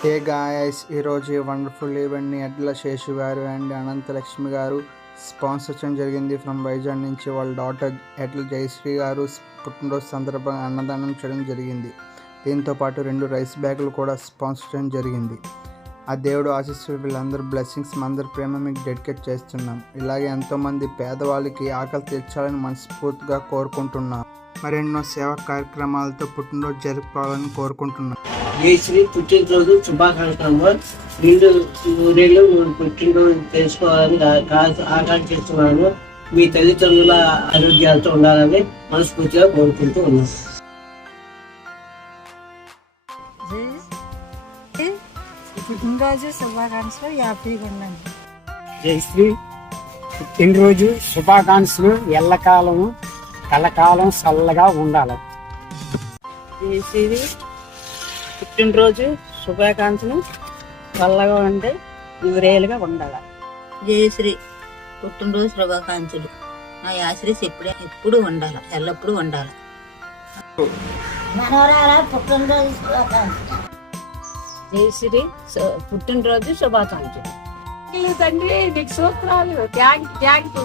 Hey guys, ఈరోజు ఈ wonderful ఈవెంట్ని ఎడ్ల శేషు గారు అండ్ అనంతలక్ష్మి గారు స్పాన్సర్ చేయడం జరిగింది. ఫ్రమ్ వైజాగ్ నుంచి వాళ్ళ డాటర్ ఎడ్ల జయశ్రీ గారు పుట్టినరోజు సందర్భంగా అన్నదానం చేయడం జరిగింది. దీంతో పాటు 2 రైస్ బ్యాగులు కూడా స్పాన్సర్ చేయడం జరిగింది. ఆ దేవుడు ఆశీస్సులు, వీళ్ళందరూ బ్లెస్సింగ్స్, అందరి ప్రేమ మీకు డెడికేట్ చేస్తున్నాం. ఇలాగే ఎంతోమంది పేదవాళ్ళకి ఆకలి తీర్చాలని మనస్ఫూర్తిగా కోరుకుంటున్నాం. మరెన్నో సేవా కార్యక్రమాలతో పుట్టినరోజు జరుపుకోవాలని కోరుకుంటున్నాం. జయశ్రీ పుట్టినరోజు శుభాకాంక్షలు. 2 ఊరేళ్ళు పుట్టినరోజు తెలుసుకోవాలని ఆకాంక్షిస్తున్నాను. మీ తల్లిదండ్రుల ఆరోగ్యాలతో ఉండాలని మనస్ఫూర్తిగా కోరుకుంటూ ఉన్నాను. పుట్టినరోజు శుభాకాంక్షలు, హ్యాపీగా ఉండండి. జయశ్రీ పుట్టినరోజు శుభాకాంక్షలు, ఎల్లకాలము కలకాలం చల్లగా ఉండాలి. జయశ్రీ పుట్టినరోజు శుభాకాంక్షలు, చల్లగా ఉంటే నూరేళ్ళుగా ఉండాలి. జయశ్రీ పుట్టినరోజు శుభాకాంక్షలు. నా యాశ్రీస్ ఎప్పుడు ఉండాలి, ఎల్లప్పుడూ ఉండాలి. జయశ్రీ పుట్టినరోజు శుభాకాంక్షలు. తండ్రి నీకు సూత్రాలు. Thank you.